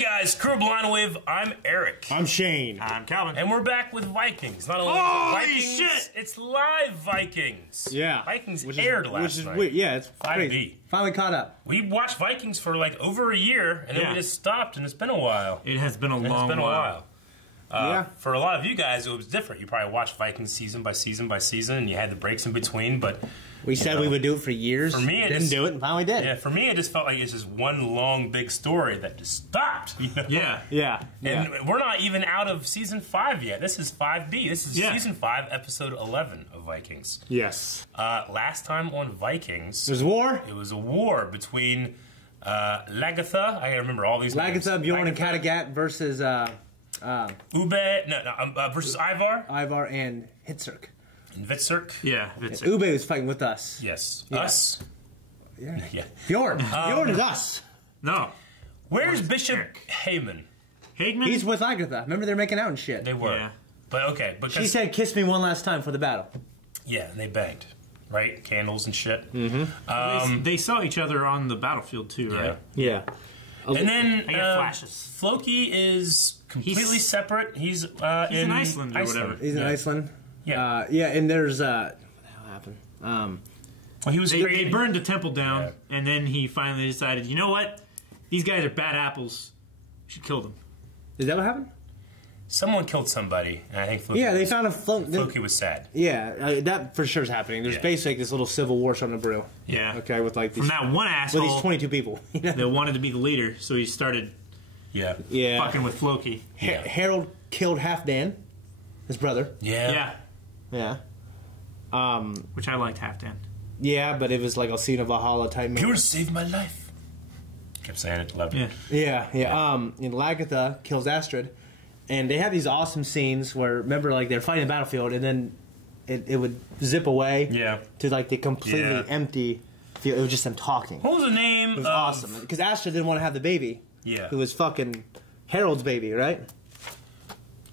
Hey guys, Crew Blind Wave, I'm Eric. I'm Shane. I'm Calvin. And we're back with Vikings. Not only Vikings, shit! It's live Vikings. Yeah. Vikings aired last night. Weird. Yeah, it's 5B. crazy. Finally caught up. We watched Vikings for like over a year, and then we just stopped, and it's been a while. It has been a long while. For a lot of you guys, it was different. You probably watched Vikings season by season by season, and you had the breaks in between, but... We said we would do it for years. For me, didn't do it, and finally did. Yeah, for me, it just felt like it's just one long, big story that just stopped. You know? Yeah. And we're not even out of season 5 yet. This is 5B. This is season 5, episode 11 of Vikings. Yes. Last time on Vikings... There's war? It was a war between Lagertha, I remember all these names. Lagertha, Bjorn, and Kattegat versus... Ube, versus Ivar. Ivar and Hitzerk. And Vitzerk. Yeah, Vitzerk. Ube was fighting with us. Yes. Yeah. Us? Yeah. Bjorn. Bjorn is us. No. Where's Bishop Heyman? He's with Lagertha. Remember they're making out and shit. They were. Yeah. But okay. Because she said, kiss me one last time for the battle. Yeah, and they banged. Right? Candles and shit. Mm-hmm. They saw each other on the battlefield too, right? Yeah. And then I got flashes. Floki is completely separate. He's in Iceland or whatever. He's in Iceland. Yeah. And there's what the hell happened? Well, he was they burned the temple down, and then he finally decided, you know what? These guys are bad apples. We should kill them. Is that what happened? Someone killed somebody, and I think Floki they found a Floki was sad. Yeah, that for sure is happening. There's basically this little civil war starting to brew. Yeah. Okay, with like these, from that one asshole. With these 22 people that wanted to be the leader, so he started. Fucking with Floki. Harold killed Halfdan, his brother. Yeah. Which I liked Halfdan. Yeah, but it was like a scene of Valhalla type. Pure saved my life. Kept saying it. Loved it. Yeah. And Lagertha kills Astrid. And they had these awesome scenes where, remember, like, they're fighting the battlefield, and then it would zip away to, like, the completely empty field. It was just them talking. What was the name? It was awesome. Because Astrid didn't want to have the baby. Yeah. Who was fucking Harold's baby, right?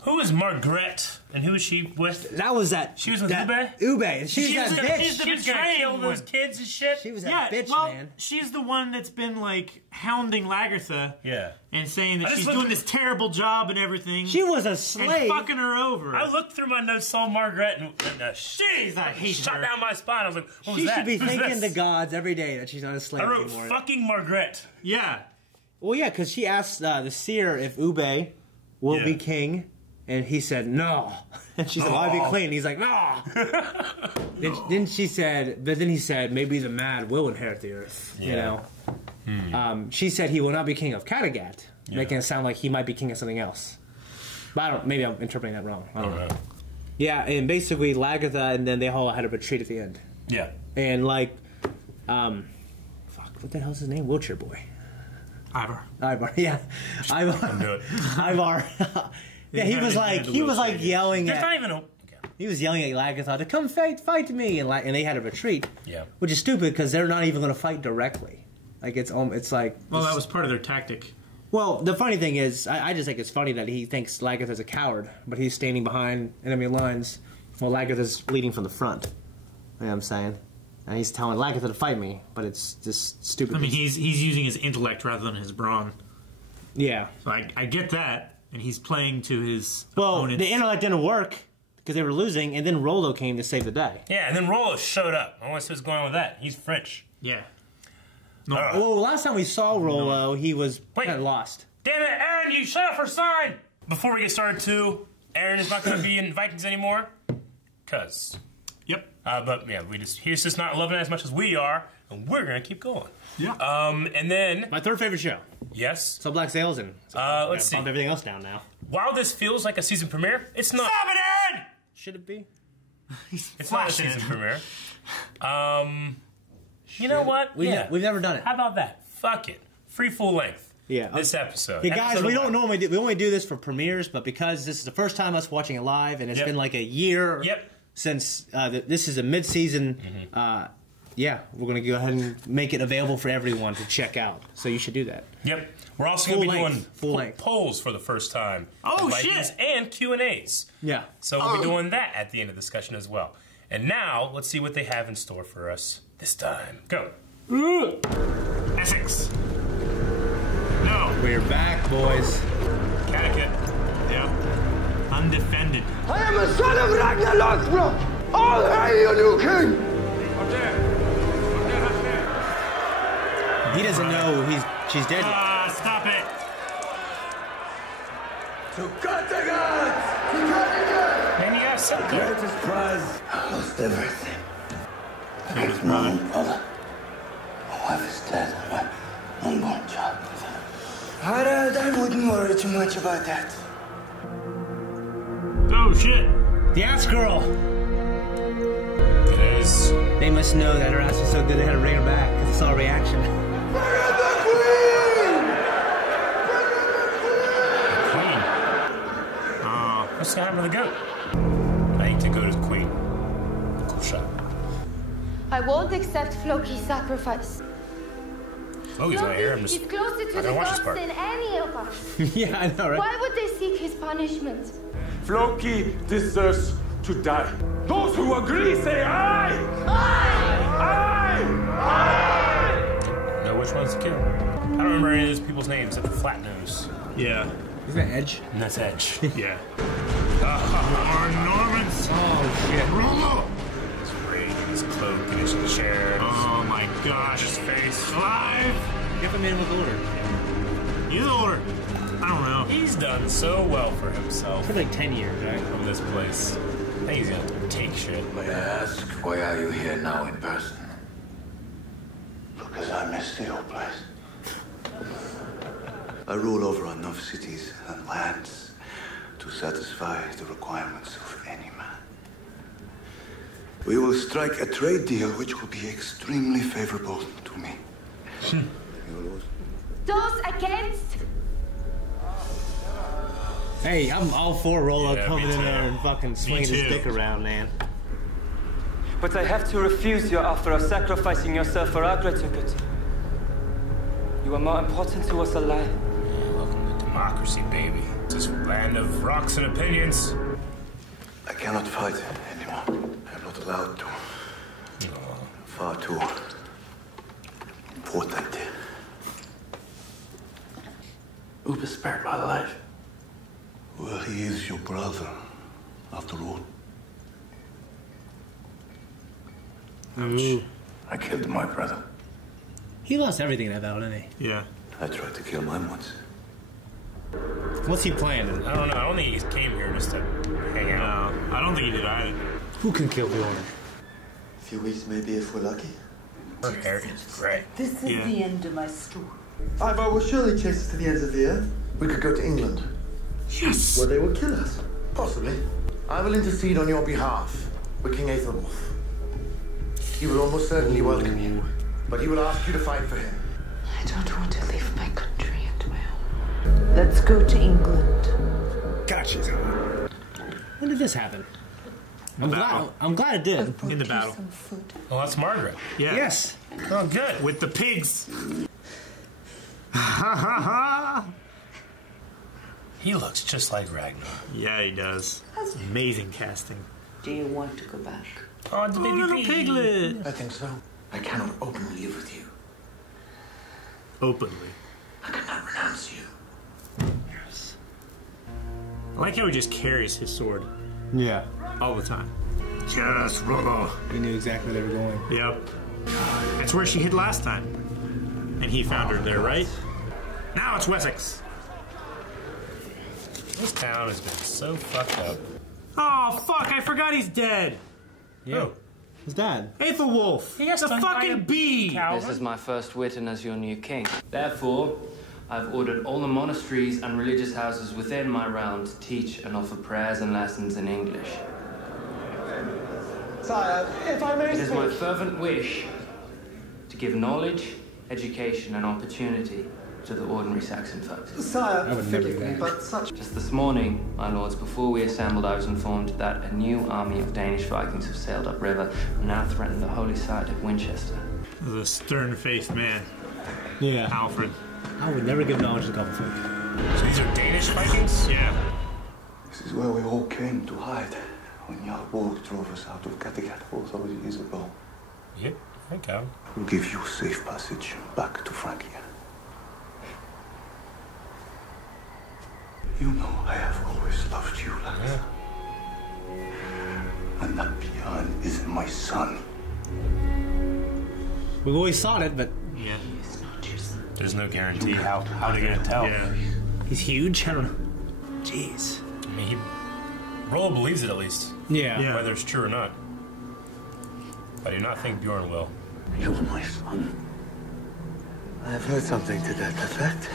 Who is Margaret, and who is she with? That was that. She was with Ube? Ube. And she was that bitch. She's gonna kill those kids and shit. She was that bitch, man. She's the one that's been, like, hounding Lagertha. Yeah. And saying that she's doing this terrible job and everything. She was a slave. And fucking her over. I looked through my notes, saw Margaret, and shot down my spine. I was like, what was that? She should be thanking the gods every day that she's not a slave anymore. I wrote, fucking Margaret. Yeah. Well, yeah, because she asked the seer if Ube will be king. And he said, no. And she said, well, I'll be queen. And he's like, no. Then she said, but then he said, maybe the mad will inherit the earth. You know? She said he will not be king of Kattegat, making it sound like he might be king of something else. But maybe I'm interpreting that wrong. I don't know. Yeah, and basically Lagertha, and then they all had a retreat at the end. Yeah. And like, what the hell's his name? Wheelchair boy. Ivar, yeah. Ivar. Yeah, he was like yelling at. He was yelling at Lagertha to come fight me, and they had a retreat. Yeah, which is stupid because they're not even going to fight directly. Like it's like. Well, that was part of their tactic. Well, the funny thing is, I just think it's funny that he thinks Lagertha's a coward, but he's standing behind enemy lines while Lagertha's leading from the front. You know what I'm saying? And he's telling Lagertha to fight me, but it's just stupid. I mean, he's using his intellect rather than his brawn. Yeah. So I get that. And he's playing to his opponents. The intellect didn't work because they were losing, and then Rollo came to save the day. Yeah, and then Rollo showed up. I want to see what's going on with that. He's French. Yeah. No. Well, last time we saw Rollo, he was kind of lost. Damn it, Aaron, you shut up for sign! Before we get started, too, Aaron is not going to be in Vikings anymore. Because. Yep. But, yeah, he's just not loving it as much as we are, and we're going to keep going. Yeah. And then... My third favorite show. Yes. So Black Sails and let's see. Bump everything else down now. While this feels like a season premiere, it's not. Stop it, Aaron! Should it be? It's not a season premiere. You know what? We've never done it. How about that? Fuck it. Free full length. Yeah. This episode. Yeah, guys, we don't normally do. We only do this for premieres, but because this is the first time us watching it live, and it's been like a year since this is a mid-season. Yeah, we're going to go ahead and make it available for everyone to check out. So you should do that. Yep. We're also going to be doing polls for the first time. Oh, shit! And Q&As. Yeah. So we'll be doing that at the end of the discussion as well. And now, let's see what they have in store for us this time. Go. Essex. No. We're back, boys. Catechit. Yeah. Undefended. I am a son of Ragnar Lothbrok! All hail your new king! He doesn't know she's dead. Ah, stop it. To Kattegat! To Kattegat! Man, you got something there. Greatest prize. I lost everything. I His lost my brother. own brother. My wife is dead and my unborn child with her. I wouldn't worry too much about that. Oh, shit. The ass girl. It is. They must know that her ass was so good they had to bring her back because it's all reaction. Queen. What's gonna happen to the goat? I think the goat is queen. Cool shot. I won't accept Floki's sacrifice. Oh, he's not here. I'm Floki just. is closer to I the don't watch this gods part. than any of us. Yeah, I know, right? Why would they seek his punishment? Floki deserves to die. Those who agree say aye! Aye! Aye! Know which ones to kill. I don't remember any of those people's names except for Flatnose. Yeah. Isn't that Edge? And that's Edge. Yeah. More Normans. Oh, shit. Rollo. His ring, his cloak, and his chair. Oh my gosh. His face. Alive. Give him in with order. He's older. I don't know. He's done so well for himself For like 10 years, right? from this place. I think he's gonna take shit. May I ask, why are you here now in person? Because I miss the old place. I rule over enough cities and lands to satisfy the requirements of any man. We will strike a trade deal which will be extremely favorable to me. You will also- Those against Hey, I'm all for Rollo Yeah, coming me in too. there and fucking swinging his too. dick around, man. But I have to refuse your offer of sacrificing yourself for our greater good. You are more important to us alive. Welcome to democracy, baby. It's this land of rocks and opinions. I cannot fight anymore. I'm not allowed to. Far too important. Uber spared my life. Well, he is your brother, after all. Ooh. I killed my brother. He lost everything in that battle, didn't he? Yeah. I tried to kill mine once. What's he planning? I don't know. I don't think he came here just to hang out. No, I don't think he did either. Who can kill the owner? A few weeks maybe if we're lucky. Her hair is great. This is Yeah. the end of my story. Ivar will surely chase us to the ends of the earth. We could go to England, Yes. where they will kill us. Possibly. I will intercede on your behalf with King Aethelwulf. He will almost certainly welcome you, but he will ask you to fight for him. I don't want to leave my country and my home. Let's go to England. Gotcha. When did this happen? battle. I'm glad it did. In the battle. Some food. Oh, that's Margaret. Yeah. Yes. Oh, good. With the pigs. He looks just like Ragnar. Yeah, he does. Amazing casting. Do you want to go back? Oh, the Oh, baby little pig. piglet. I think so. I cannot openly live with you. Openly. I cannot renounce you. I like how he just carries his sword Yeah. all the time. Yes, Rollo. He knew exactly where they were going. Yep. That's where she hid last time. And he found her there, right? Now it's Wessex. This town has been so fucked up. Oh, fuck, I forgot he's dead. Yeah. His dad. Aethelwulf. He got The stung by a fucking bee. cow. This is my first witting as your new king. Therefore, I've ordered all the monasteries and religious houses within my realm to teach and offer prayers and lessons in English. Sire, if I may It is my fervent wish to give knowledge, education, and opportunity to the ordinary Saxon folk. Sire, I would never forgive do me, that. but such... Just this morning, my lords, before we assembled, I was informed that a new army of Danish Vikings have sailed upriver and now threaten the holy site of Winchester. The stern-faced man, Yeah. Alfred. I would never give knowledge to common folk. So these are Danish Vikings? Yeah. This is where we all came to hide when Jarl drove us out of Kattegat 4,000 years ago. Yep, I think so. We'll give you safe passage back to Francia. You know I have always loved you, Lagatha. And that peon isn't my son. We've always thought it, but Yeah. There's no guarantee how they're gonna tell. Yeah. he's huge. I don't know. Jeez. I mean, Rollo believes it at least, Yeah. whether it's true or not. I do not think Bjorn will. You're my son. I have heard something to that effect,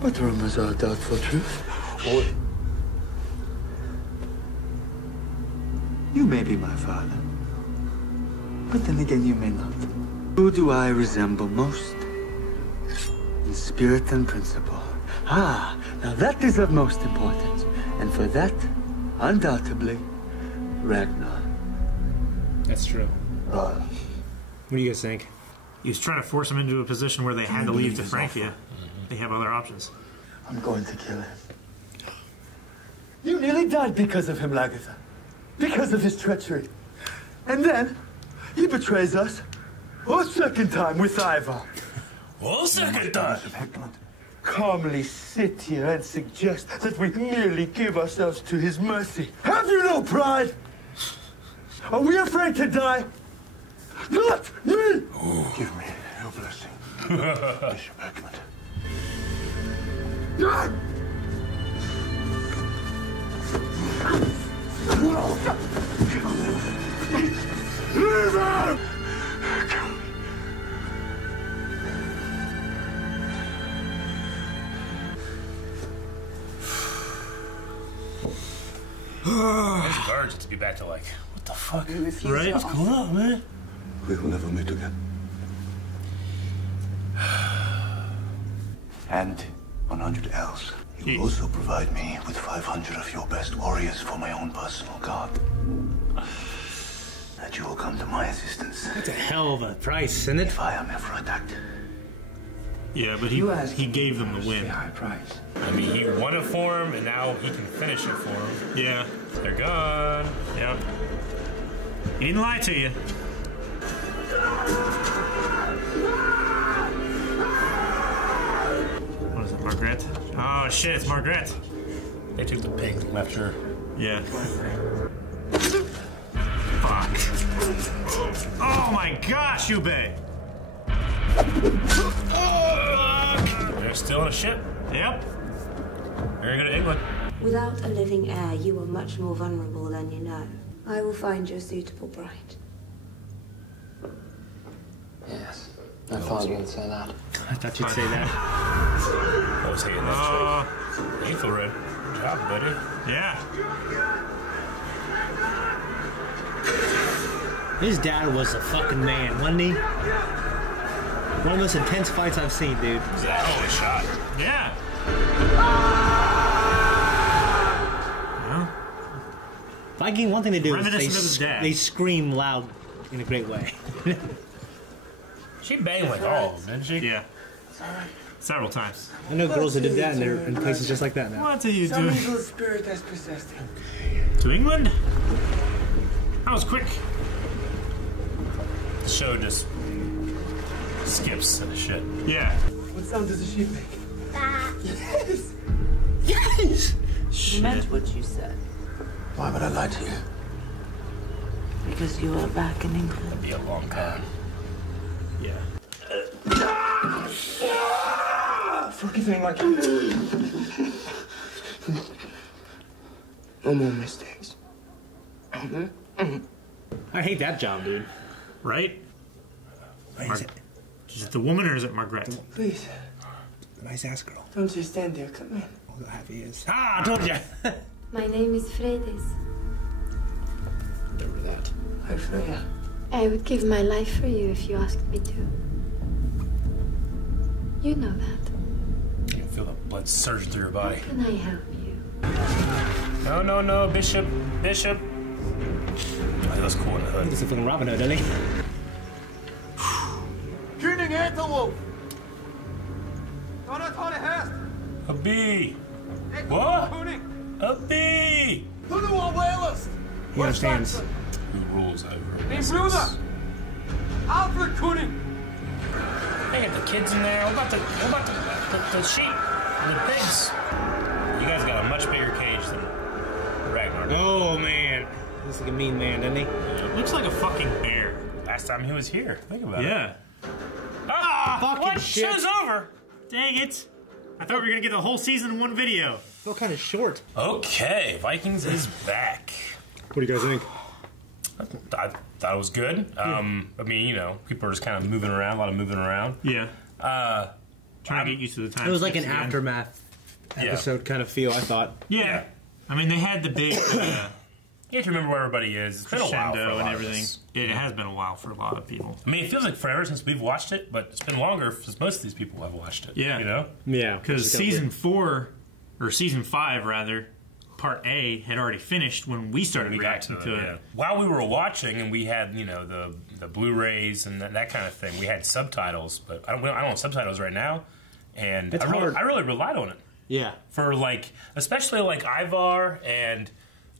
but rumors are doubtful truth. Or you may be my father, but then again you may not. Who do I resemble most? In spirit and principle. Ah, now that is of most importance. And for that, undoubtedly, Ragnar. That's true. What do you guys think? He was trying to force him into a position where they had to leave to Francia. They have other options. I'm going to kill him. You nearly died because of him, Lagatha. Because of his treachery. And then, he betrays us. A second time with Ivar. Well, second time. Calmly sit here and suggest that we merely give ourselves to his mercy. Have you no pride? Are we afraid to die? Not me! Give me your blessing, Bishop Egmont. Leave him! His guards to be back to like, what the fuck? Right? What's going on, man? We will never meet again. And 100 elves. You will also provide me with 500 of your best warriors for my own personal guard. That you will come to my assistance. That's a hell of a price, isn't it? If I am ever attacked. Yeah, but he gave them the win. High price. I mean, he won it for him, and now he can finish it for him. Yeah. They're gone. Yep. He didn't lie to you. What is it, Margaret? Oh shit, it's Margaret. They took the pig and left her. Yeah. Fuck. Oh my gosh, Ube! They're still in a ship. Yep. Very good at England. Without a living heir, you are much more vulnerable than you know. I will find you a suitable bride. Yes. I thought you would say that. I thought you'd say that. I was hating that trait. Ethelred. Good job, buddy. Yeah. His dad was a fucking man, wasn't he? One of the most intense fights I've seen, dude. He's a hell of a shot. Yeah. Well, Viking, one thing they do Reminiscent of his is dad. they scream loud in a great way. She banged like all of them, didn't she? yeah. Several times. I know girls that did that, and they're in places just like that now. What are you Some doing? evil spirit has possessed him. To England? That was quick. The show just skips and shit. Yeah. What sound does the sheep make? Yes! Yes! You meant what you said. Why would I lie to you? Because you are back in England. It'll be a long time. Yeah. Forgive me, my No more mistakes. I hate that job, dude. Right? Wait, is it Is it the woman or is it Margaret? Please, nice ass girl? don't just stand there. Come in. Look how happy he is. Ah, I told ya! My name is Freydis. Remember that. Hi, Freya. I would give my life for you if you asked me to. You know that. You can feel the blood surge through your body. Can I help you? No, no, no, Bishop. Bishop. Oh, he looks cool in the He hood. looks like fucking Robin Hood, doesn't he? König Ethelwolf! A bee. What? A bee. He understands. Who rules over Min this? broder! Alfred König! They got the kids in there. What about the sheep and the pigs? You guys got Looks like a mean man, doesn't he? Looks like a fucking bear. Last time he was here. Think about it. Yeah. Fucking What? shit. Show's over. Dang it. I thought we were going to get the whole season in one video. What kind of short? Okay, Vikings is back. What do you guys think? I thought it was good. I mean, you know, people are just kind of moving around, a lot of moving around. Yeah. Trying to get used to the time. It was like an skips again. aftermath episode kind of feel, I thought. Yeah. I mean, they had the big You have to remember where everybody is. It's been a while for a crescendo lot and of everything. us. It has been a while for a lot of people. I mean, it feels like forever since we've watched it, but it's been longer since most of these people have watched it. Yeah. You know? Yeah. Because season 4, or season 5 rather, part A had already finished when we started We got reacting to it. yeah. While we were watching, and we had, you know, the Blu-rays and that kind of thing, we had subtitles, but I don't have subtitles right now, and It's hard. I really relied on it. Yeah. For, like, especially, like, Ivar and...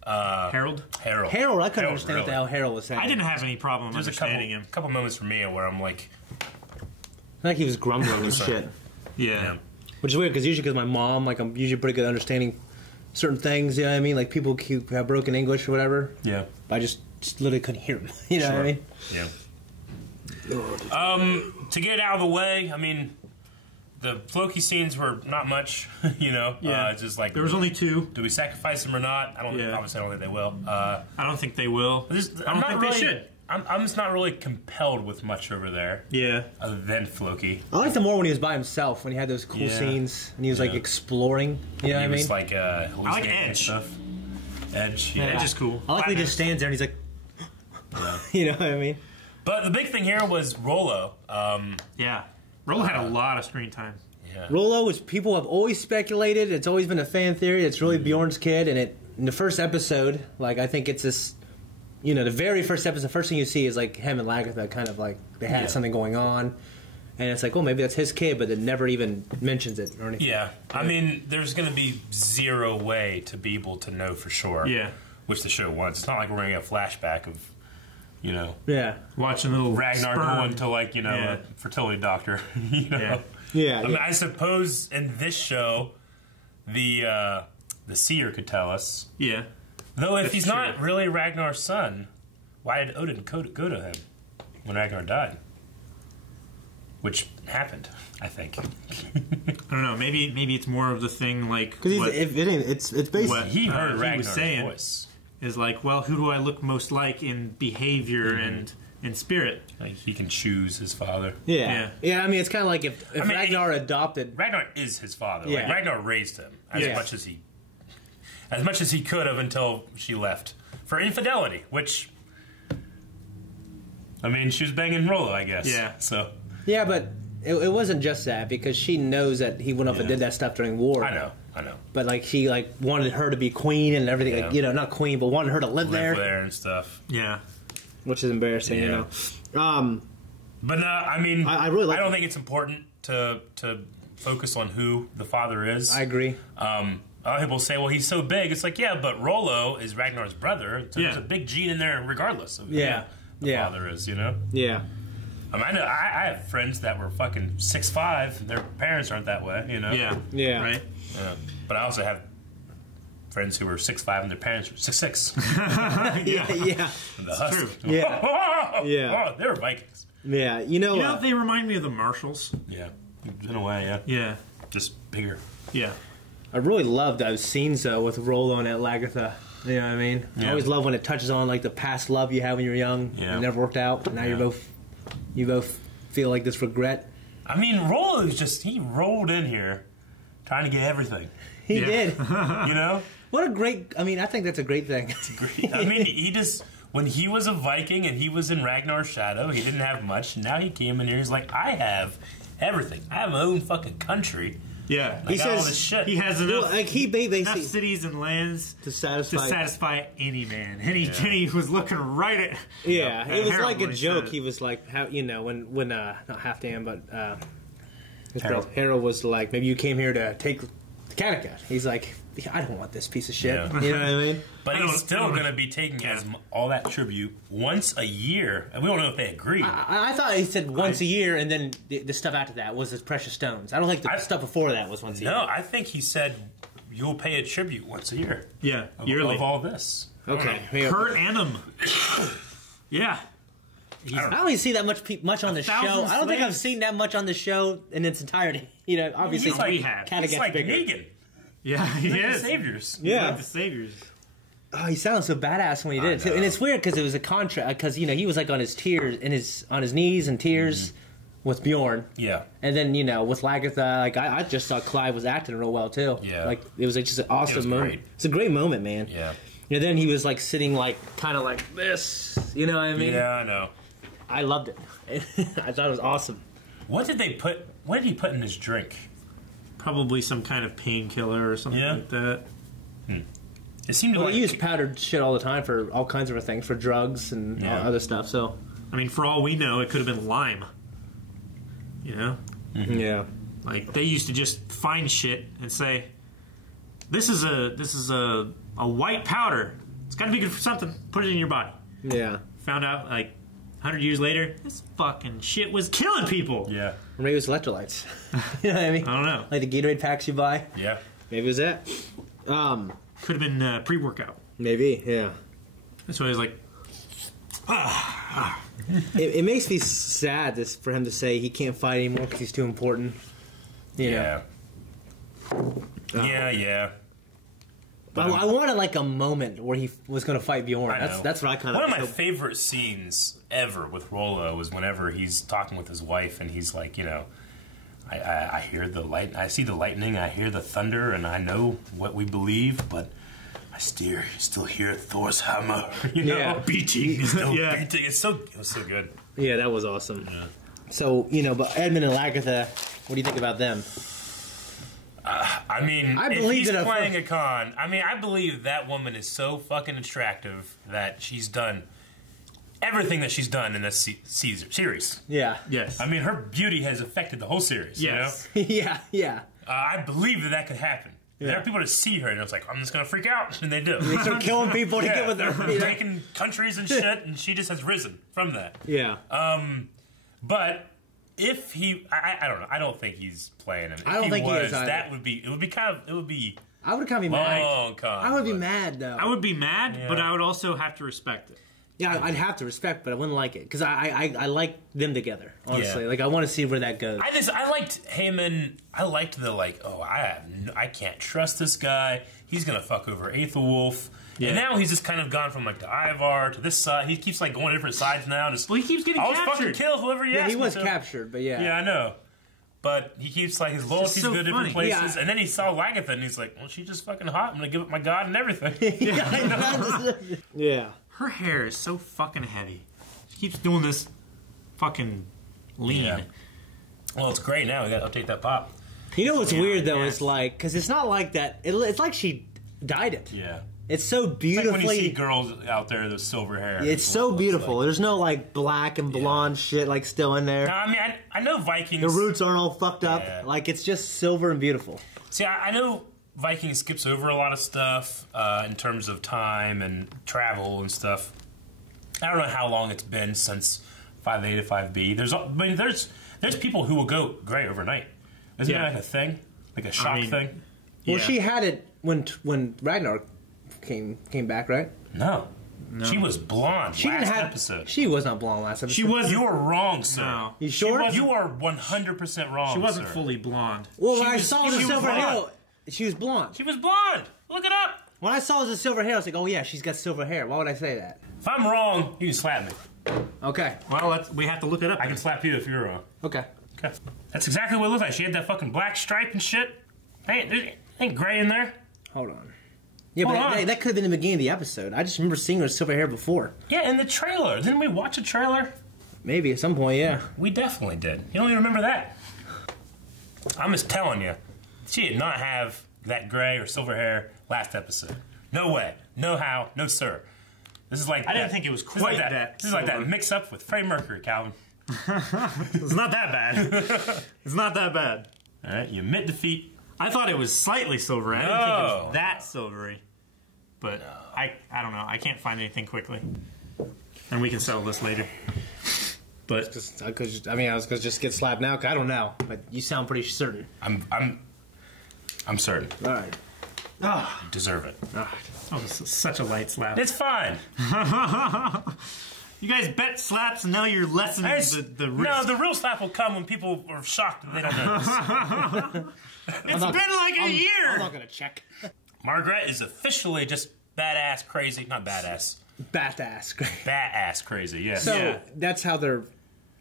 Harold? Harold, I couldn't understand what the hell Harold was saying. I didn't have any problem There's understanding him. a couple moments for me where I'm like... Like he was grumbling and shit. Yeah. Which is weird, because usually, because my mom, like, I'm usually pretty good at understanding certain things, you know what I mean? Like, people who have broken English or whatever. Yeah. I just literally couldn't hear them. You know what I mean? Yeah. To get it out of the way, I mean, the Floki scenes were not much, you know? Yeah. Just like... There was only 2. Do we sacrifice them or not? Obviously, I don't think they will. I don't think they will. I don't think they should. I'm just not really compelled with much over there. Yeah. Other than Floki. I liked him more when he was by himself, when he had those cool scenes, and he was, like, exploring. You know what I mean? He was, like, I like Edge. Stuff. Edge, yeah. Edge is cool. I like when he just stands there and he's like... You know what I mean? But the big thing here was Rollo. Yeah. Rollo had a lot of screen time. Yeah. Rollo, which people have always speculated, it's always been a fan theory, it's really Bjorn's kid, and in the first episode, like, I think it's this, you know, the very first episode, the first thing you see is, like, him and Lagatha kind of, like, they had something going on, and it's like, well, maybe that's his kid, but it never even mentions it or anything. Yeah. I mean, there's going to be zero way to be able to know for sure. Yeah. Which the show wants. It's not like we're going to get a flashback of, you know... Yeah. Watching little Ragnar sperm. going to, like, you know, a fertility doctor, you know? Yeah. Yeah. I mean, I suppose in this show, the seer could tell us. Yeah. Though if That's he's true. not really Ragnar's son, why did Odin go to him when Ragnar died? Which happened, I think. I don't know. Maybe it's more of the thing like Because what, if it ain't, it's basically... what He heard he was Ragnar's saying voice. is like, well, who do I look most like in behavior and in spirit? Like he can choose his father. Yeah. Yeah, I mean, it's kind of like if I mean, Ragnar adopted... Ragnar is his father. Yeah. Like Ragnar raised him as much as he could have until she left for infidelity, which I mean, she was banging Rollo, I guess. Yeah. So Yeah, but it wasn't just that, because she knows that he went up and did that stuff during war. I know. But, like, she, like, wanted her to be queen and everything. Like, you know, not queen, but wanted her to live there. and stuff. Yeah. Which is embarrassing, you know. But I mean, I really like I don't think it's important to focus on who the father is. I agree. A lot of people say, well, he's so big. It's like, yeah, but Rollo is Ragnar's brother. So there's a big gene in there regardless of who the father is, you know? Yeah. I mean, I have friends that were fucking 6'5", and their parents aren't that way, you know? Yeah. Yeah. Right. But I also have friends who were 6'5", and their parents were 6'6". Yeah. Yeah. And the Husky. True. Yeah. Yeah. Oh, they were Vikings. Yeah. You know, they remind me of the Marshalls. Yeah. In a way, yeah. Yeah. Just bigger. Yeah. I really love those scenes, though, with Rollo and Lagatha. You know what I mean? Yeah. I always love when it touches on, like, the past love you had when you were young. Yeah. It never worked out. Now you both feel like this regret. I mean, Rollo he rolled in here trying to get everything. He did. You know? What a great... I mean, I think that's a great thing. I mean, he just... When he was a Viking and he was in Ragnar's shadow, he didn't have much. Now he came in here, he's like, I have everything. I have my own fucking country. Yeah. I got all this shit. He has enough, Well, like, he basically... enough cities and lands to satisfy any man. And he was looking right at... Yeah, at it was Harold like a when he joke. said it. He was like, how, you know, when not Halfdan, but his Harold. brother Harold was like, maybe you came here to take the Kattegat. He's like, I don't want this piece of shit. Yeah. You know what I mean? But he's still going to be taking all that tribute once a year. And we don't know if they agree. I thought he said once a year, and then the stuff after that was his precious stones. I don't think the stuff before that was once a year. No, I think he said you'll pay a tribute once a year. Yeah, of yearly. all this. Okay. Kurt Annam. Yeah. I don't even see that much on the show. I don't think I've seen that much on the show in its entirety. You know, obviously, He's like Negan. Yeah, he is. The Saviors. Yeah. Like the Saviors. Oh, he sounded so badass when he did it too. And it's weird because it was a contract. Because you know he was like on his knees in tears with Bjorn. Yeah. And then with Lagertha, like I just thought Clive was acting real well too. Yeah. Like it was just an awesome moment. Great. It's a great moment, man. Yeah. And then he was like sitting like kind of like this. You know what I mean? Yeah, I know. I loved it. I thought it was awesome. What did he put in his drink? Probably some kind of painkiller or something like that. It seemed to they use powdered shit all the time for all kinds of things, for drugs and other stuff. So, I mean, for all we know, it could have been lime. You know? Mm-hmm. Yeah. Like they used to just find shit and say, "This is a white powder. It's got to be good for something. Put it in your body." Yeah. Found out like 100 years later, this fucking shit was killing people. Yeah. Or maybe it was electrolytes. You know what I mean? I don't know. Like the Gatorade packs you buy. Yeah. Maybe it was that. Could have been pre-workout. Maybe. Yeah. That's why I was like, It makes me sad for him to say he can't fight anymore because he's too important. Yeah. Yeah. But I wanted like a moment where he was going to fight Bjorn. That's what I kind of. One of my favorite scenes ever with Rollo was whenever he's talking with his wife and he's like, I hear the light, I see the lightning, I hear the thunder, and I know what we believe, but I still hear Thor's hammer. Beating. Still beating. It was so good. Yeah, that was awesome. Yeah. So but Edmund and Lagertha, what do you think about them? I mean, if he's playing a con, I believe that woman is so fucking attractive that she's done everything that she's done in this series. Yeah. Yes. I mean, her beauty has affected the whole series. Yes. Yeah. I believe that could happen. Yeah. There are people that see her and it's like, I'm just going to freak out. And they do. They start killing people to get with her. They're taking countries and shit, and she just has risen from that. Yeah. But if he, I don't know. I don't think he's playing him. If I don't think he is either. It would be I would kind of be mad. I would be mad though. I would be mad, but I would also have to respect it. Yeah, I'd have to respect, but I wouldn't like it because I like them together. Honestly, like I want to see where that goes. I liked Heyman. I liked the I can't trust this guy. He's gonna fuck over Aethelwulf. Yeah. And now he's just kind of gone from like the Ivar to this side. He keeps like going different sides now. He keeps getting captured. I'll fucking kill whoever he asks. He was captured, but yeah. Yeah, I know. But he keeps like his loyalties go to different places. Yeah. And then he saw Lagertha and he's like, well, she's just fucking hot. I'm gonna give up my god and everything. Yeah. Her hair is so fucking heavy. She keeps doing this fucking lean. Yeah. Well, it's great now. We gotta update that pop. You know what's weird though? It's like, because it's not like that. It's like she dyed it. Yeah. It's so beautifully. It's like when you see girls out there with silver hair. It's so beautiful. There's no like black and blonde shit like still in there. No, I mean, I know Vikings. The roots aren't all fucked up. Yeah. Like it's just silver and beautiful. See, I know Vikings skips over a lot of stuff in terms of time and travel and stuff. I don't know how long it's been since 5A to 5B. There's people who will go gray overnight. Isn't that like a thing? Like a shock thing? Well, she had it when Ragnar came back, right? No. She was blonde last episode. She was not blonde last episode. She was. You were wrong, sir. No. You sure? You are 100% wrong. She wasn't fully blonde. Well, when I saw the silver hair, she was blonde. She was blonde. Look it up. When I saw the silver hair, I was like, oh yeah, she's got silver hair. Why would I say that? If I'm wrong, you can slap me. Okay. Well, we have to look it up. I can slap you if you're wrong. Okay. That's exactly what it looked like. She had that fucking black stripe and shit. Ain't gray in there. Hold on. Yeah, but that could have been the beginning of the episode. I just remember seeing her silver hair before. Yeah, in the trailer. Didn't we watch a trailer? Maybe at some point, yeah. We definitely did. You don't even remember that. I'm just telling you. She did not have that gray or silver hair last episode. No way. No how. No sir. This is like I didn't think it was quite that. This is like that mix up with Freddie Mercury, Calvin. It's not that bad. It's not that bad. All right, you admit defeat. I thought it was slightly silvery. I didn't think it was that silvery. But I don't know. I can't find anything quickly. And we can settle this later. But I was gonna just get slapped now. Cause I don't know, but you sound pretty certain. I'm certain. All right. You deserve it. All right. Oh, this is such a light slap. It's fine. You guys bet slaps, and now you're lessening the risk. No, the real slap will come when people are shocked that they don't know this. It's been like a year. I'm not gonna check. Margaret is officially just badass crazy. Not badass. Bat-ass. Bat-ass crazy, yes. So that's how they're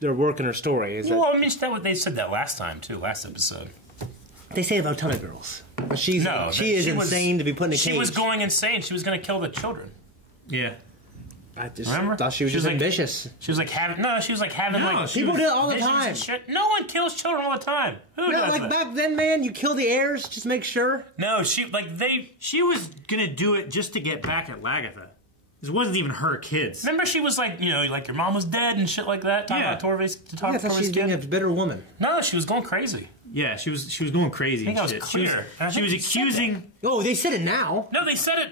working her story. Is well, I mean, they said that last time, too, last episode. They say it about a ton of girls. But she is insane to be put in a cage. She was going insane. She was going to kill the children. Yeah. I just Remember? thought she was just ambitious. She was like having people do it all the visions time. and shit. No one kills children all the time. Who does like that? back then, man, you kill the heirs, just make sure. No, she was gonna do it just to get back at Lagatha. It wasn't even her kids. Remember, she was like, like your mom was dead and shit like that. Talking about Torvi's, I thought she was being a bitter woman. No, she was going crazy. Yeah, she was going crazy. I think that was clear. She was accusing. Oh, they said it now. No, they said it.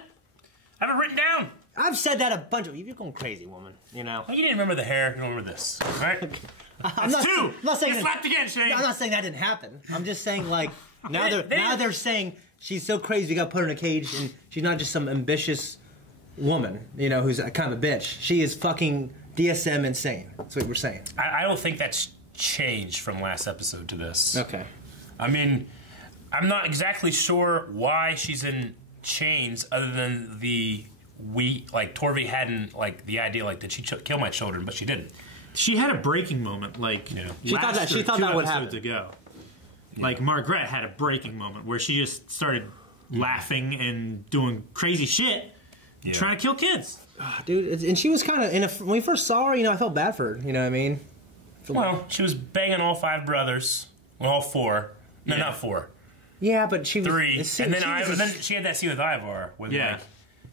I have it written down. I've said that a bunch of. You're going crazy, woman. You know. Well, you didn't remember the hair. You don't remember this, right? I'm not saying. You slapped again, Shane. I'm not saying that didn't happen. I'm just saying like now they're saying she's so crazy we got to put her in a cage and she's not just some ambitious woman, who's a kind of a bitch. She is fucking DSM insane. That's what we're saying. I don't think that's changed from last episode to this. Okay. I mean, I'm not exactly sure why she's in chains other than Torvi hadn't, the idea, did she kill my children, but she didn't. She had a breaking moment, she thought that would happen. Ago. Yeah. Margaret had a breaking moment where she just started laughing and doing crazy shit, trying to kill kids. Oh, dude, and she was kind of, when we first saw her, I felt bad for her, you know what I mean? Well, she was banging all 5 brothers. Well, all 4. No, not 4. Yeah, but she was... 3. And then she had that scene with Ivar with,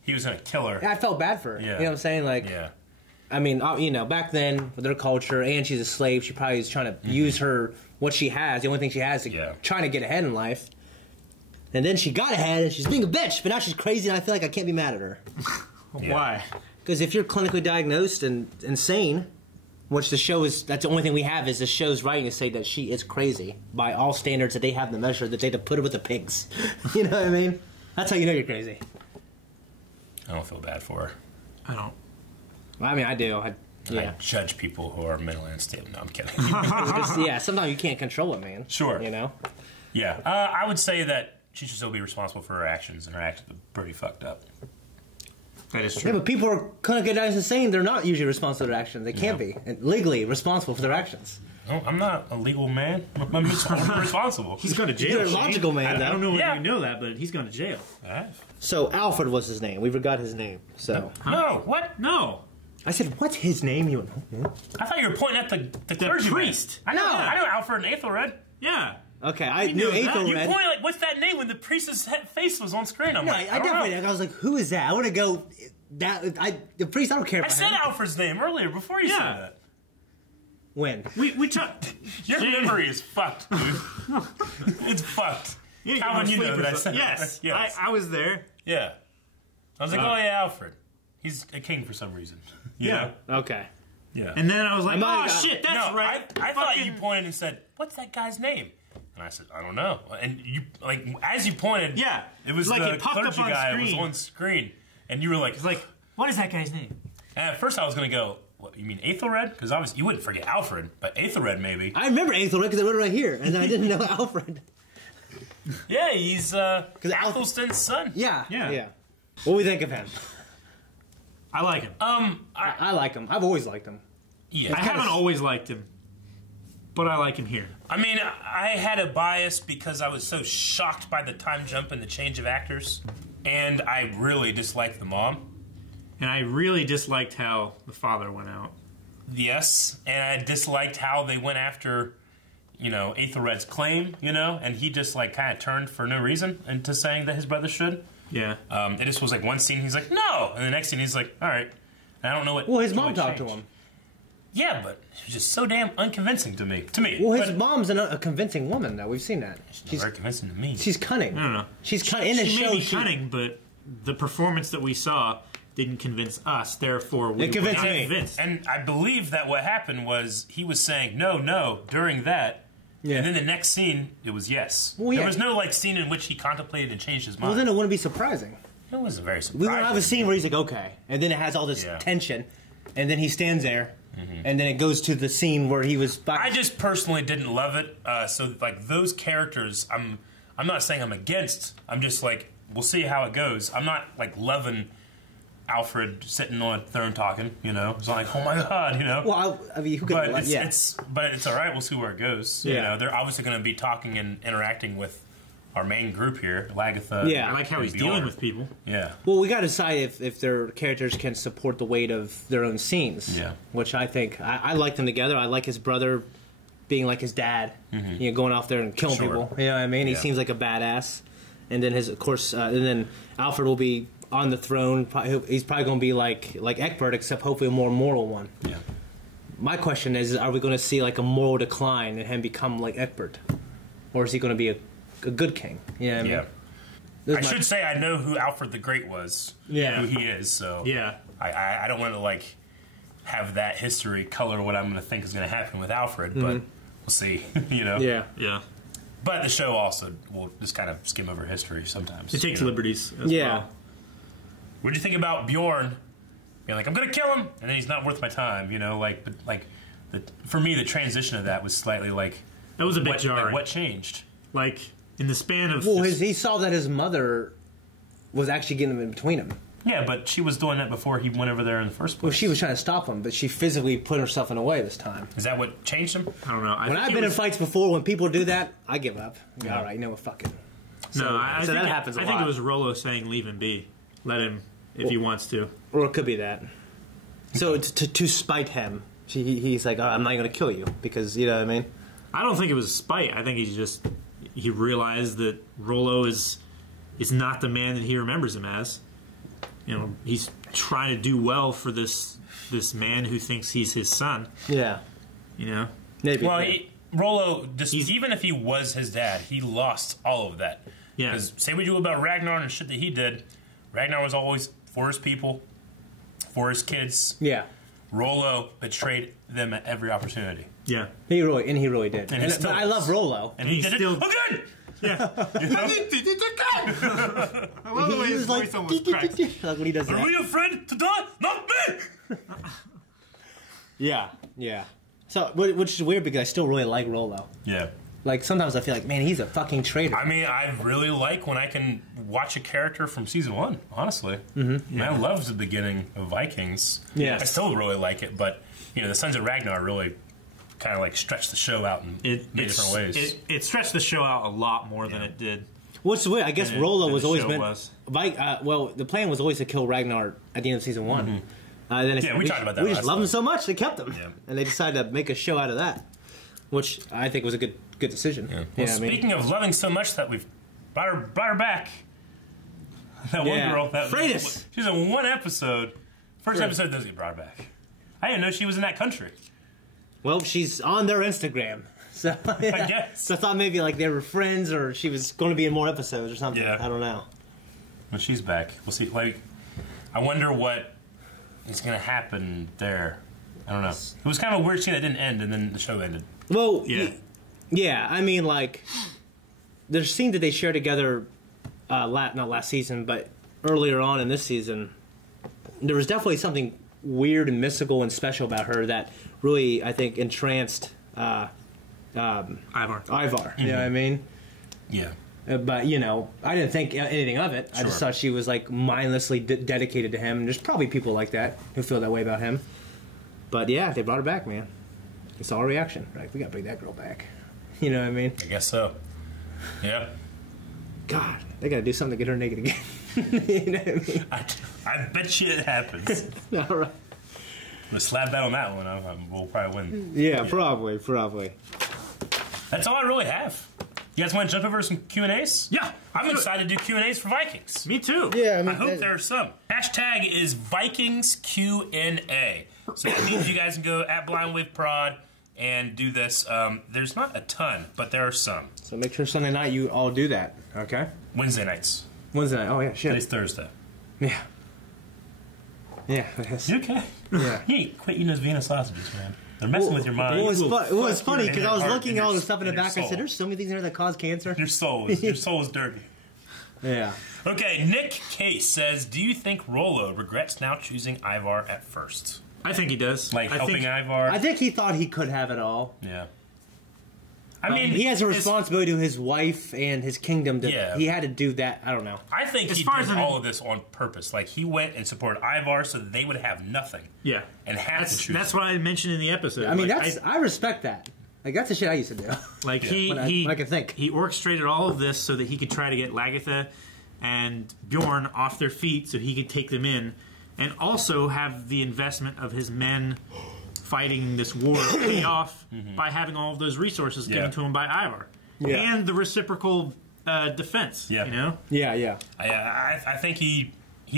he was going to kill her. I felt bad for her. Yeah. You know what I'm saying? I mean, back then, with their culture, and she's a slave, she probably is trying to use what she has, the only thing she has, trying to get ahead in life. And then she got ahead, and she's being a bitch, but now she's crazy, and I feel like I can't be mad at her. Why? Because if you're clinically diagnosed and insane, which the show is, that's the only thing we have is the show's writing to say that she is crazy by all standards that they have to measure, that they have to put her with the pigs. You know what I mean? That's how you know you're crazy. I don't feel bad for her. I don't. I mean, I do. I judge people who are mentally unstable. No, I'm kidding. Sometimes you can't control it, man. Sure. Yeah. I would say that she should still be responsible for her actions, and her actions are pretty fucked up. That is true. Yeah, but people are clinically diagnosed insane. They're not usually responsible for their actions. They can't be. And legally responsible for their actions. No, I'm not a legal man. I'm responsible. He's going to jail. You're a logical man, though. I don't know whether you know that, but he's going to jail. So Alfred was his name. We forgot his name. So No, what? No. I said, what's his name? You went, I thought you were pointing at the clergyman. Priest. I know Alfred and Aethelred. Yeah. Okay, I knew Aethelred. You pointed what's that name when the priest's face was on screen? I'm I definitely. I was like, who is that? I want to go. The priest. I don't care. I said Alfred's name earlier before you said that. When we talked. Your memory is fucked, dude. It's fucked. Calvin, you know that I said yes. that. Yes, I was there. Yeah, I was like, oh yeah, Alfred. He's a king for some reason. You know? Okay. Yeah. And then I was like, oh shit, that's right. I thought you pointed and said, what's that guy's name? And I said, I don't know. And you, as you pointed, it was like the it popped clergy up on guy screen. was on screen. And you were like, what is that guy's name? And at first I was going to go, what, you mean Aethelred? Because obviously you wouldn't forget Alfred, but Aethelred maybe. I remember Aethelred because I wrote it right here, and then I didn't know Alfred. Yeah, he's Athelstan's son. Yeah. What do we think of him? I like him. I like him. I've always liked him. Yeah. I haven't always liked him, but I like him here. I mean, I had a bias because I was so shocked by the time jump and the change of actors, and I really disliked the mom. And I really disliked how the father went out. Yes, and I disliked how they went after, Aethelred's claim, and he just, kind of turned for no reason into saying that his brother should. Yeah. It just was one scene, he's like, no! And the next scene, he's like, all right. And I don't know what... Well, his mom talked to him. Yeah, but she was just so damn unconvincing to me. Well, his mom's a convincing woman, though. We've seen that. She's very convincing to me. She's cunning. I don't know. She's cunning. In the show, may be cunning, but the performance that we saw didn't convince us. Therefore, we were not convinced. And I believe that what happened was he was saying no during that. Yeah. And then the next scene, it was yes. Well, there was no scene in which he contemplated and changed his mind. Well, then it wouldn't be surprising. It was very We surprising. don't have a scene where he's like, okay, and then it has all this tension, and then he stands there, and then it goes to the scene where he was. I just personally didn't love it. So like those characters, I'm not saying I'm against. I'm just like, we'll see how it goes. I'm not like loving Alfred sitting on a throne talking. You know, it's not like, oh my god, you know. Well, I mean, who could? But it's all right. We'll see where it goes. Yeah. You know, they're obviously going to be talking and interacting with our main group here, Lagatha. Yeah, I like how he's dealing with people. Yeah. Well, we got to decide if their characters can support the weight of their own scenes. Yeah. Which I think I like them together. I like his brother being like his dad. You know, going off there and killing people. You know what I mean? He seems like a badass. And then and then Alfred will be on the throne. He's probably going to be like Egbert, except hopefully a more moral one. Yeah. My question is, are we going to see like a moral decline and him become like Egbert, or is he going to be a good king? You know what I mean? Yeah. I should say I know who Alfred the Great was. Yeah. Who he is. So Yeah. I don't want to like have that history color what I'm going to think is going to happen with Alfred, but we'll see. You know. Yeah. Yeah. But the show also will just kind of skim over history sometimes. It takes liberties. As Yeah. well. What do you think about Bjorn being like, I'm going to kill him, and then he's not worth my time? You know, for me, the transition of that was slightly like That was a bit jarring. Like, what changed? Like in the span of. Well, he saw that his mother was actually getting in between him. Yeah, but she was doing that before he went over there in the first place. Well, she was trying to stop him, but she physically put herself in the way this time. Is that what changed him? I don't know. When I've been in fights before, when people do that, I give up. Yeah. All right, you know what, fuck it. No, I think that happens a I lot. think it was Rollo saying leave him be. Let him if he wants to. Or it could be that. So to spite him, he's like, I'm not going to kill you, because, you know what I mean? I don't think it was spite. I think he realized that Rollo is not the man that he remembers him as. You know, he's trying to do well for this man who thinks he's his son. Yeah. You know? Maybe. Well, Rollo, even if he was his dad, he lost all of that. Yeah. Because say what you will about Ragnar and shit that he did, Ragnar was always for his people, for his kids. Yeah. Rollo betrayed them at every opportunity. Yeah. He really did. And But I love Rollo. And he did still- it. Oh, good! Yeah. You know? I love the way his voice almost cracks. Like when he does Are that. we afraid to die? Not me! Yeah. Yeah. So, which is weird because I still really like Rollo. Yeah. Like, sometimes I feel like, man, he's a fucking traitor. I mean, I really like when I can watch a character from season 1, honestly. Mm-hmm. I loved the beginning of Vikings. Yeah. I still really like it, but, you know, the Sons of Ragnar really kind of like stretched the show out in many different ways. It stretched the show out a lot more than it did. What's weird, I guess Rollo was always meant... was. Well, the plan was always to kill Ragnar at the end of season 1. Then we talked about that We just last loved him time. so much, they kept him. Yeah. And they decided to make a show out of that, which I think was a good decision. Yeah. You Well, know what I mean? speaking of loving so much that we've brought her back, that one girl, Freydis. She's in one episode. First episode doesn't get brought her back. I didn't know she was in that country. Well, she's on their Instagram. So yeah. I guess. So I thought maybe like they were friends or she was going to be in more episodes or something. Yeah. I don't know. When she's back, we'll see. Like, I wonder what is going to happen there. I don't know. It was kind of a weird scene that didn't end, and then the show ended. Well, Yeah. yeah. I mean, like, the scene that they shared together, not last season, but earlier on in this season, there was definitely something weird and mystical and special about her that really, I think, entranced Ivar. You know what I mean? Yeah. But, you know, I didn't think anything of it. I just thought she was, like, mindlessly dedicated to him. And there's probably people like that who feel that way about him. But, yeah, they brought her back, man. It's all reaction. Right? We got to bring that girl back. You know what I mean? I guess so. Yeah. God, they got to do something to get her naked again. You know what I mean? I bet you it happens. All right. I'm going to slap that on that one. We'll probably win. Yeah, probably. That's all I really have. You guys want to jump over to some Q&As? Yeah. I'm excited to do Q&As for Vikings. Me too. Yeah, I hope there are some. Hashtag is Vikings Q&A. So that means you guys can go at BlindWaveProd and do this. There's not a ton, but there are some. So make sure Sunday night you all do that, okay? Wednesday nights. Wednesday night. Oh, yeah, shit. Today's Thursday. Yeah. Yeah. Yes. You okay? Yeah. You ain't quit eating those Vienna sausages, man. They're messing with your mind. It was funny because I was looking at all the your stuff in the back. I said, "There's so many things in there that cause cancer." Your soul is dirty. Yeah. Okay, Nick Case says, do you think Rollo regrets now choosing Ivar at first? I think he does. Like helping Ivar? I think he thought he could have it all. Yeah. I mean, he has a responsibility to his wife and his kingdom. He had to do that. I don't know. I think he did all of this on purpose. Like, he went and supported Ivar so that they would have nothing. Yeah. And have to choose. That's what I mentioned in the episode. I mean, I respect that. Like, that's the shit I used to do. Like, I can think. He orchestrated all of this so that he could try to get Lagertha and Bjorn off their feet so he could take them in, and also have the investment of his men fighting this war pay off by having all of those resources given to him by Ivar. Yeah. And the reciprocal defense, you know? Yeah. I think he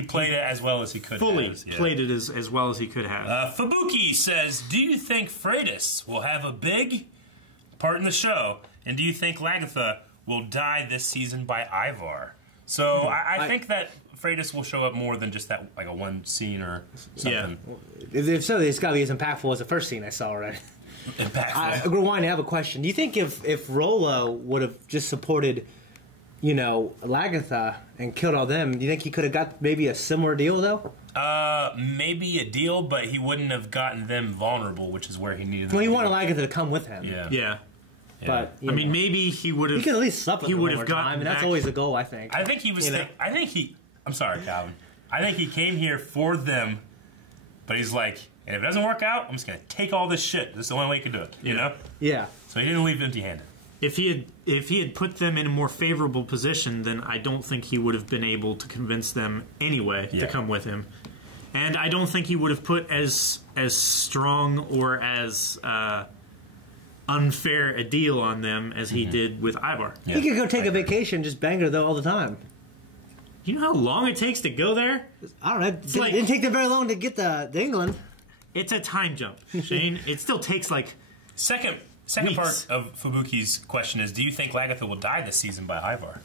played it as well as he could have. Played it as well as he could have. Fabuki says, do you think Freydis will have a big part in the show? And do you think Lagertha will die this season by Ivar? So I think that Freydis will show up more than just that, like a one scene or something. Yeah. If so, it's got to be as impactful as the first scene I saw already. Impactful. Rewind, I have a question. Do you think if Rollo would have just supported, Lagertha and killed all them, do you think he could have got maybe a similar deal, though? Maybe a deal, but he wouldn't have gotten them vulnerable, which is where he needed them. Well, he wanted Lagertha to come with him. Yeah. But I mean, maybe he would have. He could at least slept with him one more time. I mean, that's back. always a goal, I think. I think he was. I'm sorry, Calvin. I think he came here for them, but he's like, and if it doesn't work out, I'm just gonna take all this shit. This is the only way he can do it. You know? Yeah. So he didn't leave empty-handed. If he had put them in a more favorable position, then I don't think he would have been able to convince them anyway to come with him. And I don't think he would have put as strong or as unfair a deal on them as he did with Ivar. Yeah. He could go take a vacation, just bang her though all the time. You know how long it takes to go there? I don't know. It didn't take them very long to get to England. It's a time jump, Shane. It still takes like second weeks. Part of Fubuki's question is: do you think Lagertha will die this season by Ivar?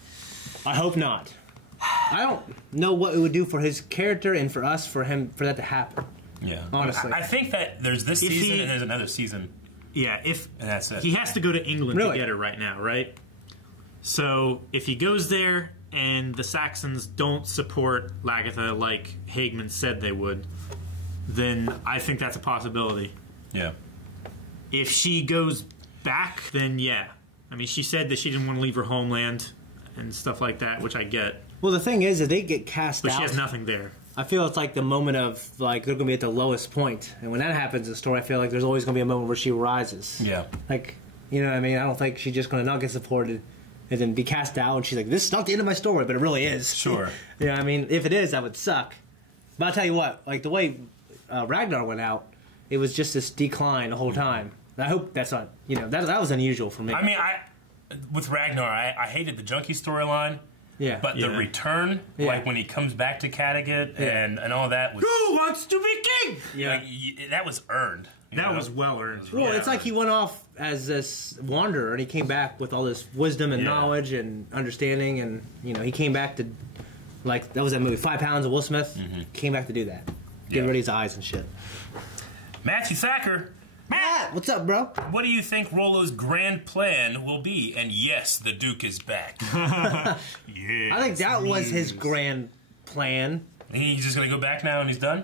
I hope not. I don't know what it would do for his character and for us for that to happen. Yeah, honestly, I think that there's this season and there's another season. Yeah, and that's it. He has to go to England to get her right now, right? So if he goes there and the Saxons don't support Lagertha like Hageman said they would, then I think that's a possibility. Yeah. If she goes back, then yeah. I mean, she said that she didn't want to leave her homeland and stuff like that, which I get. Well, the thing is, if they get cast out, but she has nothing there. I feel it's like the moment of, like, they're going to be at the lowest point. And when that happens in the story, I feel like there's always going to be a moment where she rises. Yeah. Like, you know what I mean? I don't think she's just going to not get supported and then be cast out. And she's like, this is not the end of my story, but it really is. Sure. You know what I mean? If it is, that would suck. But I'll tell you what, like, the way Ragnar went out, it was just this decline the whole time. And I hope that's not, that was unusual for me. I mean, with Ragnar, I hated the Junkie storyline. Yeah. But the return, like when he comes back to Kattegat and all that. Was, who wants to be king? Yeah. Like, that was earned. That was well earned. Well, it's like he went off as this wanderer and he came back with all this wisdom and knowledge and understanding. And, he came back to, like, that was that movie, 5 Pounds of Will Smith. Came back to do that. Get rid of his eyes and shit. Matthew Thacker. Matt, what's up, bro? What do you think Rollo's grand plan will be? And yes, the Duke is back. I think that was his grand plan. He's just going to go back now and he's done?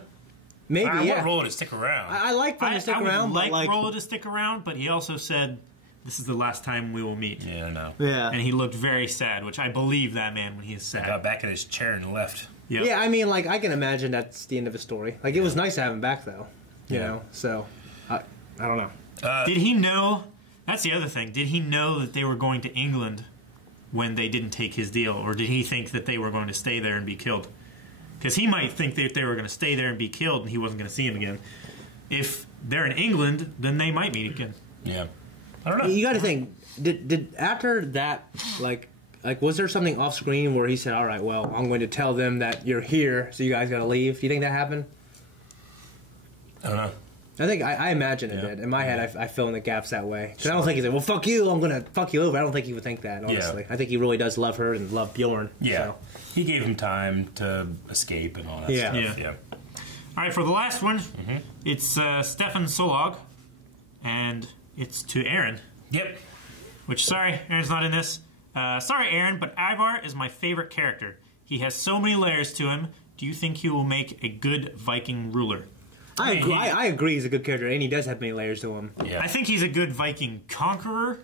Maybe, I want Rollo to stick around. I like him to stick around. I would like but Rollo to stick around, but he also said, this is the last time we will meet. Yeah, I know. Yeah. And he looked very sad, which I believe that man when he is sad. He got back in his chair and left. Yep. Yeah, I mean, like, I can imagine that's the end of his story. Like, it was nice to have him back, though. You know? So, I don't know. Did he know? That's the other thing. Did he know that they were going to England when they didn't take his deal, or did he think that they were going to stay there and be killed? Because he might think that they were going to stay there and be killed, and he wasn't going to see him again. If they're in England, then they might meet again. Yeah, I don't know. You got to think. Did after that, like, was there something off screen where he said, "All right, well, I'm going to tell them that you're here, so you guys got to leave"? Do you think that happened? I don't know. I think I imagine it did. In my head, I fill in the gaps that way. Because I don't think he's like, well, fuck you, I'm going to fuck you over. I don't think he would think that, honestly. I think he really does love her and love Bjorn. Yeah. So. He gave him time to escape and all that stuff. Yeah. All right, for the last one, it's Stefan Solog, and it's to Aaron. Yep. Which, sorry, Aaron's not in this. Sorry, Aaron, but Ivar is my favorite character. He has so many layers to him. Do you think he will make a good Viking ruler? I agree he's a good character, and he does have many layers to him. Yeah. I think he's a good Viking conqueror,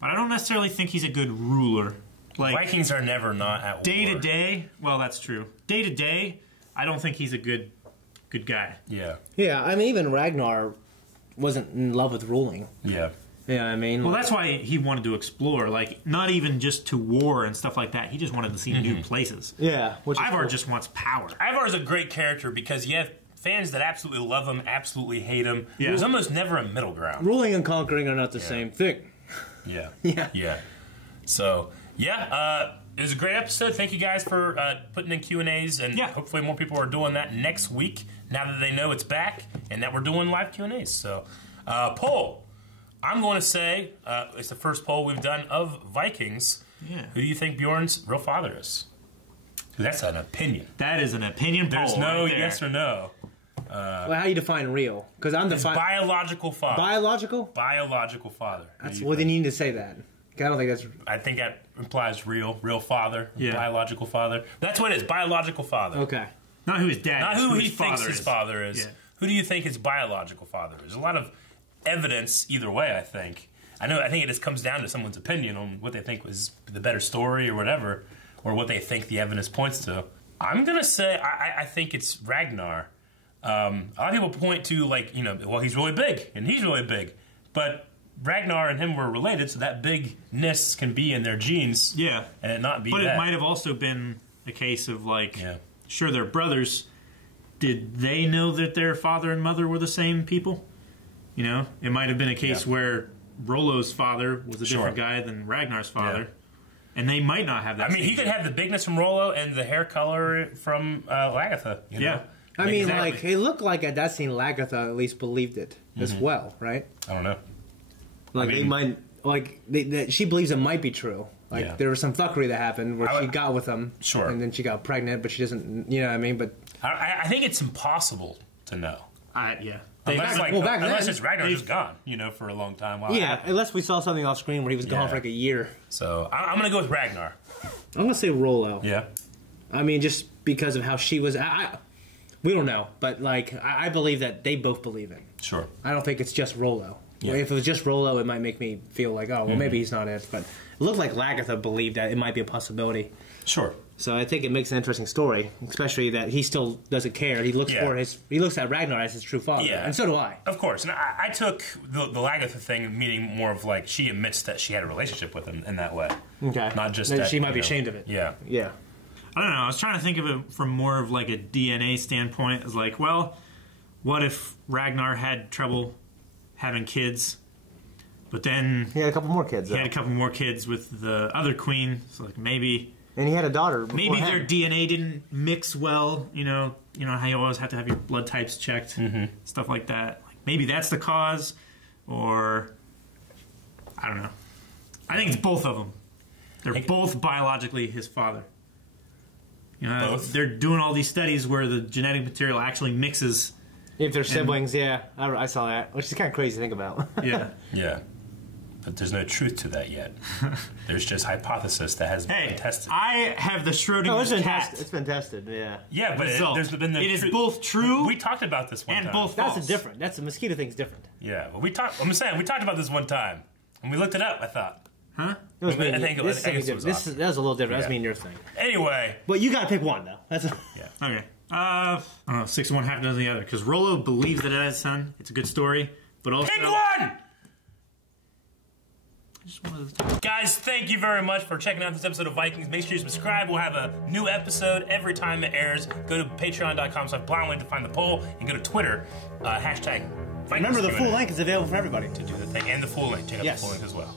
but I don't necessarily think he's a good ruler. Like, Vikings are never not at war. Day to day, well, that's true. Day to day, I don't think he's a good guy. Yeah. Yeah, I mean, even Ragnar wasn't in love with ruling. Yeah. Yeah, I mean... Well, that's why he wanted to explore, like, not even just to war and stuff like that. He just wanted to see new places. Yeah. Ivar just wants power. Ivar's a great character because you have fans that absolutely love him, absolutely hate him. Yeah. There's almost never a middle ground. Ruling and conquering are not the same thing. Yeah. Yeah. Yeah. So, yeah, it was a great episode. Thank you guys for putting in Q&As, and hopefully more people are doing that next week now that they know it's back and that we're doing live Q&As. So, poll. I'm going to say it's the first poll we've done of Vikings. Yeah. Who do you think Bjorn's real father is? That's an opinion. That is an opinion poll. There's no right yes or no. Well, how do you define real? Because I'm defining biological father. Biological? Biological father. That's well, then you need to say that. I don't think that's. I think that implies real father, yeah. Biological father. That's what it is. Biological father. Okay. Not who his dad. Not is, who he thinks his father is. Yeah. Who do you think his biological father is? There's a lot of evidence either way. I think it just comes down to someone's opinion on what they think was the better story or whatever, or what they think the evidence points to. I'm gonna say I think it's Ragnar. A lot of people point to, like, well, he's really big and he's really big, but Ragnar and him were related, so that bigness can be in their genes. Yeah, and it not be. But that. It might have also been a case of, like, sure, they're brothers. Did they know that their father and mother were the same people? It might have been a case where Rollo's father was a different guy than Ragnar's father, and they might not have that. I mean, he could have the bigness from Rollo and the hair color from Lagertha. Yeah. I mean, like, it looked like at that scene, Lagertha at least believed it as well, right? I don't know. Like, they might, like, she believes it might be true. Like, there was some fuckery that happened where she got with him, and then she got pregnant, but she doesn't, you know what I mean? But I think it's impossible to know. Unless it's Ragnar just gone, for a long time. Unless we saw something off screen where he was gone for like a year. So I'm going to go with Ragnar. I'm going to say Rollo. Yeah. I mean, just because of how she was. We don't know, but like I believe that they both believe it. Sure. I don't think it's just Rollo. Yeah. If it was just Rollo, it might make me feel like, oh, well, maybe he's not it. But it looked like Lagertha believed that it might be a possibility. Sure. So I think it makes an interesting story, especially that he still doesn't care. He looks he looks at Ragnar as his true father, and so do I. Of course, and I took the Lagertha thing meaning more of like she admits that she had a relationship with him in that way. Okay, not just that she might be ashamed of it. Yeah, yeah. I don't know. I was trying to think of it from more of like a DNA standpoint. It's like, well, what if Ragnar had trouble having kids, but then he had a couple more kids. He had a couple more kids with the other queen. So like maybe. And he had a daughter. Maybe their DNA didn't mix well. You know how you always have to have your blood types checked, stuff like that. Like maybe that's the cause, or I don't know. I think it's both of them. They're both biologically his father. Both. They're doing all these studies where the genetic material actually mixes. If they're siblings, I saw that, which is kind of crazy to think about. Yeah, yeah. But there's no truth to that yet. There's just hypothesis that has been tested. I have the Schrödinger cat. It's been tested, yeah. Yeah, but there's been it is both true. We talked about this one time. And both false. That's different. That's the mosquito thing's different. Yeah, well, we talked about this one time, and we looked it up. I thought, huh? It was that was a little different. Yeah. That was me and your thing. Anyway, but you got to pick one though. That's okay. I don't know. 6 of one, half a dozen of the other. Because Rollo believes that it has a son. It's a good story, but also pick one. Guys, thank you very much for checking out this episode of Vikings. Make sure you subscribe. We'll have a new episode every time it airs. Go to patreon.com/blindway to find the poll, and go to Twitter, #Vikings. Remember, the full link is available for everybody to do the thing, and the full link. Check out the full link as well.